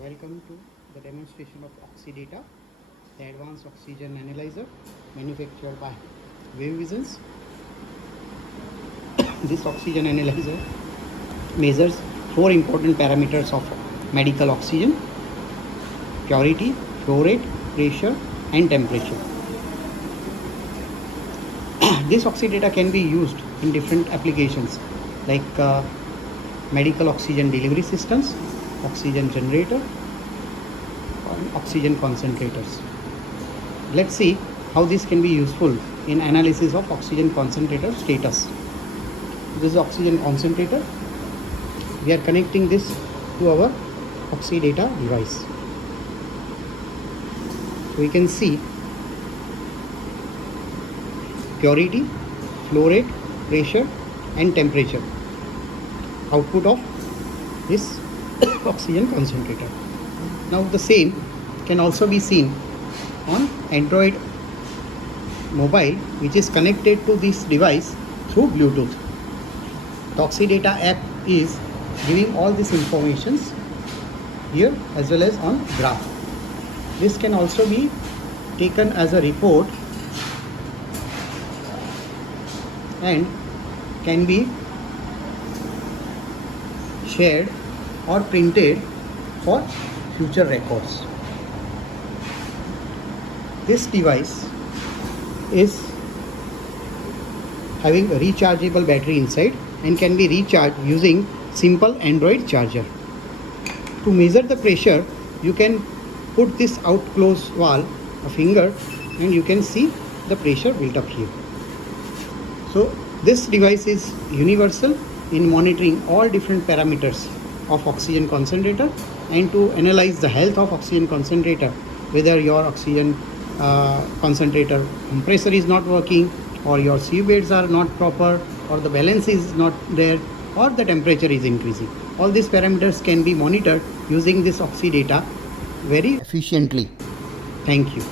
Welcome to the demonstration of Oxidata, the advanced oxygen analyzer manufactured by Wave Visions. This oxygen analyzer measures four important parameters of medical oxygen: purity, flow rate, pressure and temperature. This Oxidata can be used in different applications like medical oxygen delivery systems, oxygen generator, and oxygen concentrators. Let's see how this can be useful in analysis of oxygen concentrator status. This is oxygen concentrator. We are connecting this to our Oxidata device. We can see purity, flow rate, pressure and temperature output of this oxygen concentrator. Now the same can also be seen on Android mobile, which is connected to this device through Bluetooth. The Oxidata app is giving all these informations here as well as on graph. This can also be taken as a report and can be shared or printed for future records. This device is having a rechargeable battery inside and can be recharged using simple Android charger. To measure the pressure, you can put this out close wall, a finger, and you can see the pressure built up here. So this device is universal in monitoring all different parameters of oxygen concentrator and to analyze the health of oxygen concentrator, whether your oxygen concentrator compressor is not working, or your sieve beds are not proper, or the balance is not there, or the temperature is increasing. All these parameters can be monitored using this Oxidata very efficiently. Thank you.